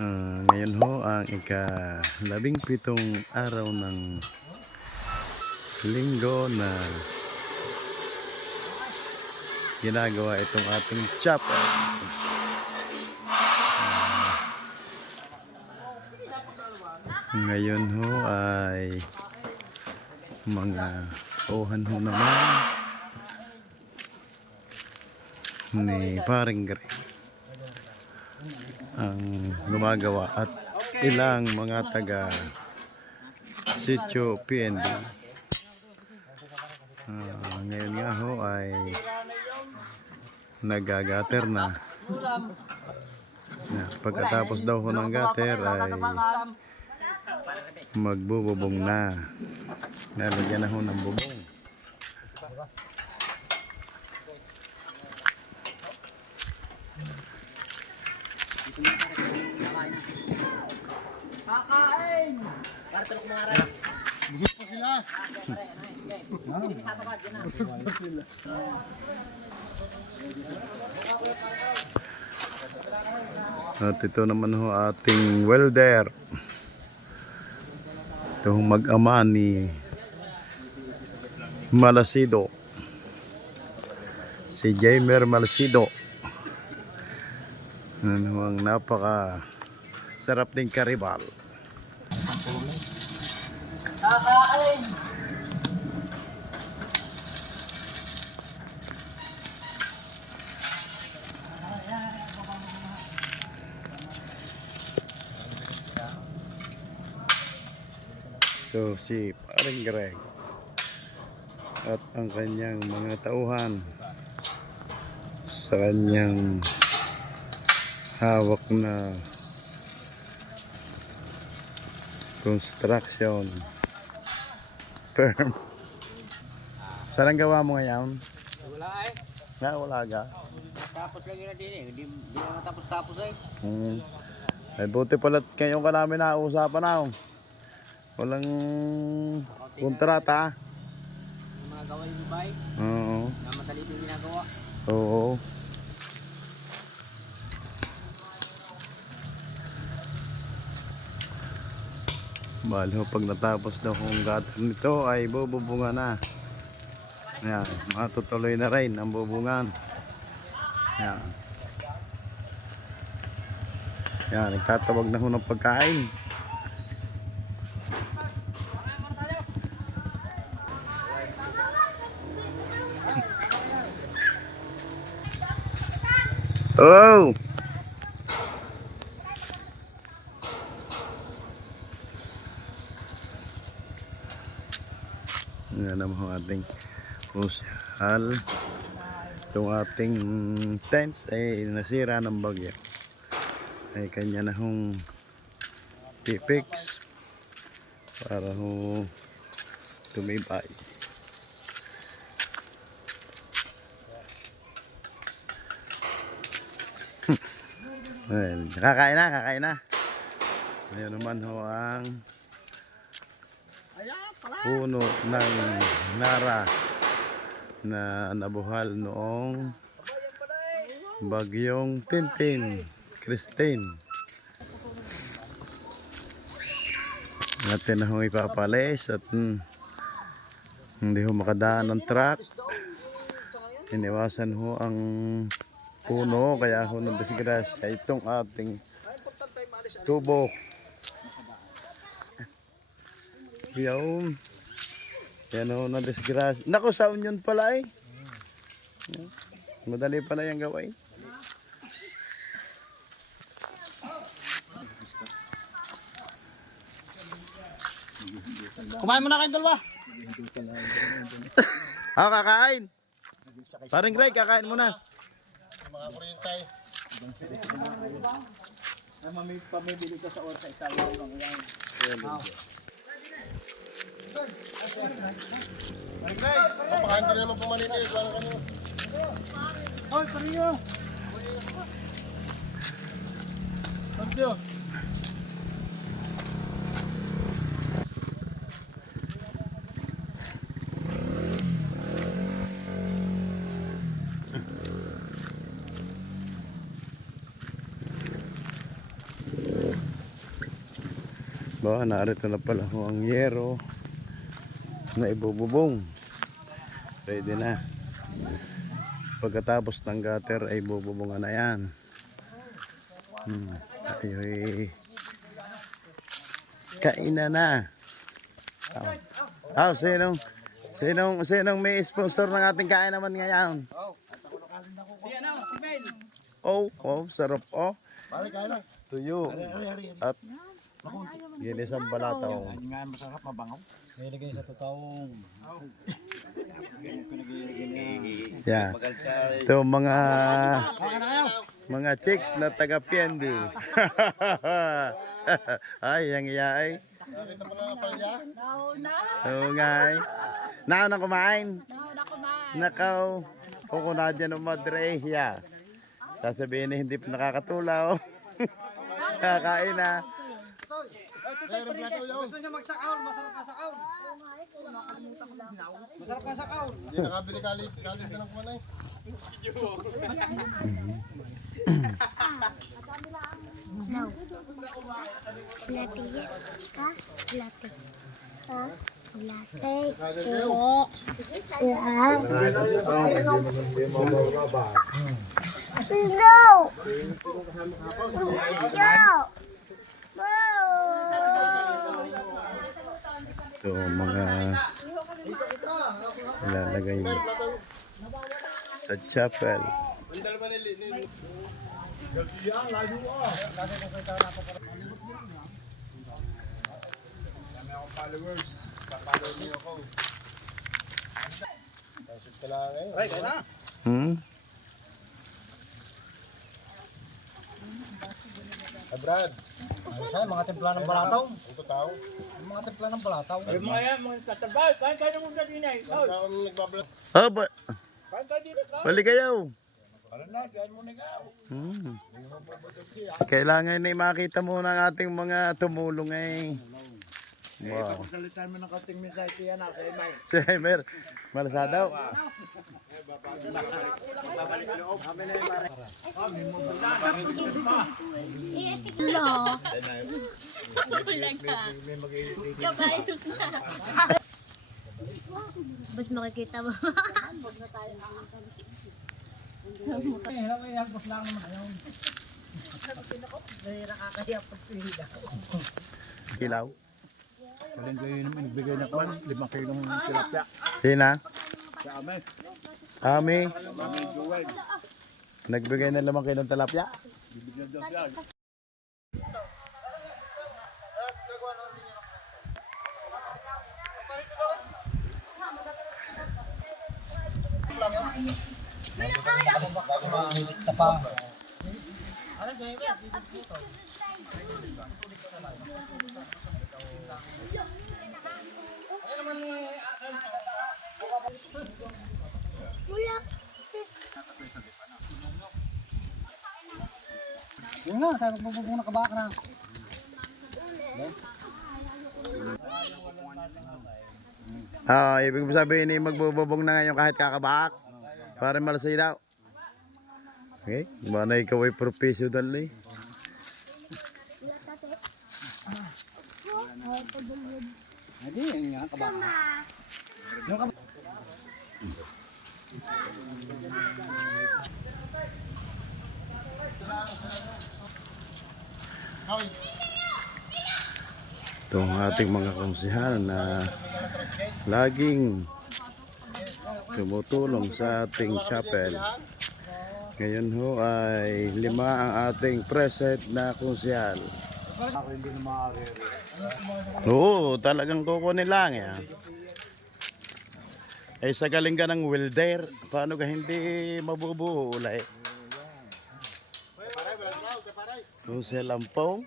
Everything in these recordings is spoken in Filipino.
Ngayon ho ang ika-17 araw ng linggo na ginagawa itong ating chopper. Ngayon ho ay mga ohan ho naman ni Paring Greg ang gumagawa at ilang mga taga Sitio PND. Ngayon nga ho ay nagagater na. Pagkatapos daw ho ng gater ay magbububong na. Nalagyan na ho ng bubong. Kakain! Busog pa sila! Busog pa sila! At ito naman ho ating welder. Ito ho mag-ama ni Malasido. Si Jamer Malasido. Ano ang napaka sarap ding karibal. Kakain! So si Paring Greg at ang kanyang mga tauhan sa kanyang hawak na construction firm. Saan ang gawa mo ngayon? Wala eh. Wala ka. Tapos lang yun din eh. Hindi na matapos-tapos eh. Ay buti pala kayo ka namin nauusapan na. Walang kontrata. Yung mga gawa yung bay. Oo. Na madali yung ginagawa. Oo. Balo pag natapos na kung gater nito ay bububungan na. Yan, matutuloy na rin ang bubungan. Yan. Yan, nagtatawag na ho ng pagkain. Oh! Yan naman ang ating social. Itong ating tent ay nasira ng bagyo. Ay kanya na hong pipix para ho tumibay. Well, kakain na. Ngayon naman ho ang puno ng nara na nabuhal noong bagyong Tintin, Christine. Natin na ho ipapalis at hindi ho makadaan ng truck. Iniwasan ho ang puno kaya ho ng disgrasya itong ating tubo. Yan ho ng disgrasya. Naku, sa union pala eh. Madali pala yung gawain. Kumain mo na kayong dalawa. Kakain. Paring Greg, kakain muna. Mga kuryentay. Ay, pamibili ka sa orsa itayaw lang yan. Baka hindi naman pumaliliit. Wala kami. Hoy, pariyo! Thank you. Ba, narito na pala ho ang yero na ibububong. Ready na. Pagkatapos ng gutter ay bububungan na yan. Ayoy. Kainan na. Sinong may sponsor ng ating kain naman ngayon? Si Mel. Sarap oh. Pare, kaya na. Tuyo. At ginisang balataw. Nga masarap, mabangaw. Nilagay sa totoong. Yeah. Ito mga chicks na taga PNB. Ay, yang iya ay. Nakita mo na palya? Oo nga ay. Naon na kumain? Nakaw. Kung na dyan ng madre. Yeah. Sasabihin na hindi pa nakakatulaw. Kakain na. Gusto niya magsakaon, masarap ka sakaon. Masarap ka sakaon. Hindi nakabili kalit ka ng kumanay. No. Latte. Ha? Latte. Ha? Latte. No! Ito mga ilalagay sa chapel. Ay, kaya na. Brad. Ay, mga templa ng balataw. Ito tao. Mga templa ng balataw. Ay, mga yan, mga tatabay. Kain mo sa dinay. Ang nagbablog. Balik kayo. Para na, kain mo na ikaw. Kailangan na makita muna ang ating mga tumulong eh. Wow. Salitan mo ng kating mensahe yan, kay Mike. Si Heimer, malasa daw. No. Bas makikita mo. Kilaw. Kaling kayo naman, nagbigay na kwan, 5 kilong tilapia. Sina? Sa amin. Ami. Mami Joel. Nagbigay na lamang kayo ng talapya. Bibigyan daw siya. Wala. Yun nga, tayo magbubong na kabaka na. Ibig sabihin eh, magbububong na ngayon kahit kakabak. Para malasay daw. Okay, mana ikaw ay professional eh. Hindi, yun nga, kabaka. Ito ang ating mga konsehal na laging tumutulong sa ating chapel. Ngayon ho ay 5 ang ating present na konsehal. Oo, talagang kukunin lang yan. Eh sa galing ka ng welder, paano ka hindi mabubuo ulay? Kung sa lampong.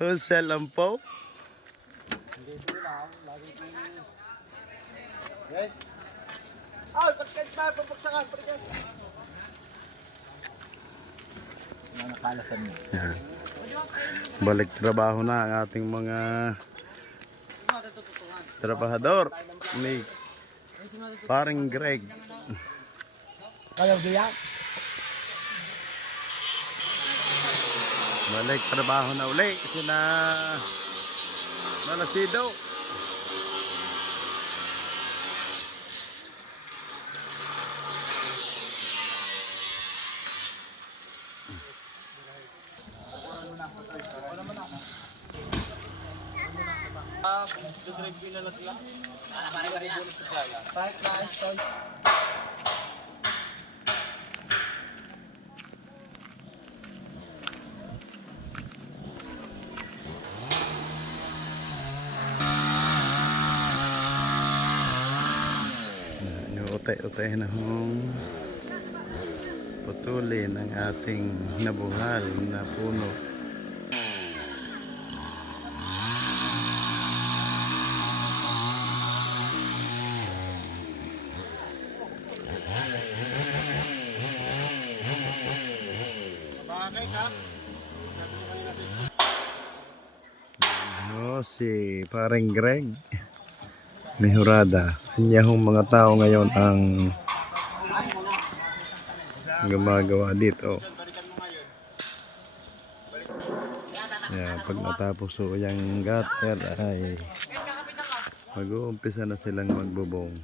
Kung sa lampong. Ay, pagkat pa, pagpagsakan, pagkat. Yan. Balik trabaho na ang ating mga trabahador ni paring Greg. Kayaw diyan. Balik trabaho na uli sina Malasido. Utay-utay na hong putulin ang ating nabuhal na puno. Si paring Greg Mejorada, kanya hong mga tao ngayon ang gumagawa dito. Pag natapos yung gutter ay mag-uumpisa na silang magbubong.